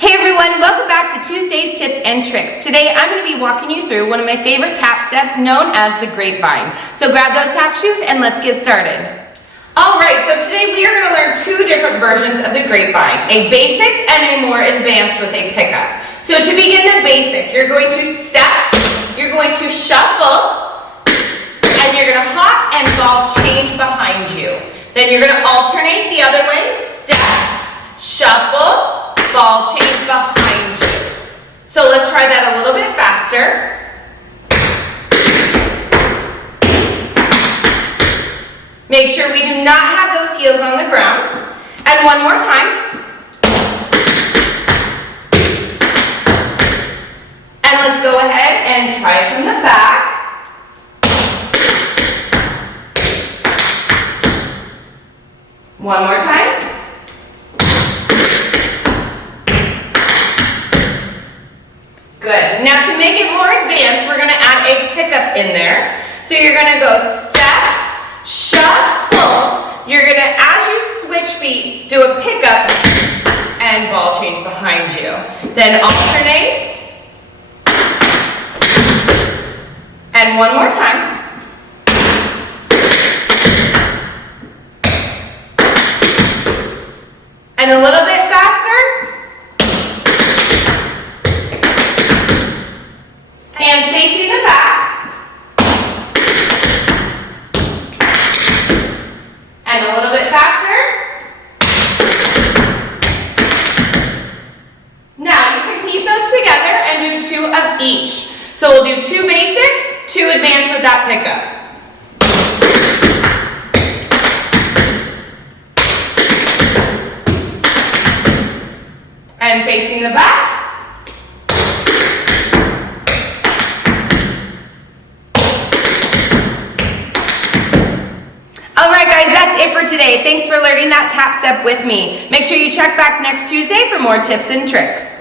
Hey everyone, welcome back to Tuesday's Tips and Tricks. Today I'm going to be walking you through one of my favorite tap steps known as the grapevine. So grab those tap shoes and let's get started. Alright, so today we are going to learn two different versions of the grapevine, a basic and a more advanced with a pickup. So to begin the basic, you're going to step, you're going to shuffle, and you're going to hop and ball change behind you. Then you're going to alternate the other way, step, shuffle, ball change behind you. So let's try that a little bit faster. Make sure we do not have those heels on the ground. And one more time. And let's go ahead and try it from the back. One more time. Good. Now to make it more advanced, we're going to add a pickup in there. So you're going to go step, shuffle. You're going to, as you switch feet, do a pickup and ball change behind you. Then alternate. And one more time. And a little bit faster. And facing the back. And a little bit faster. Now you can piece those together and do two of each. So we'll do two basic, two advanced with that pickup. And facing the back. Alright guys, that's it for today. Thanks for learning that tap step with me. Make sure you check back next Tuesday for more tips and tricks.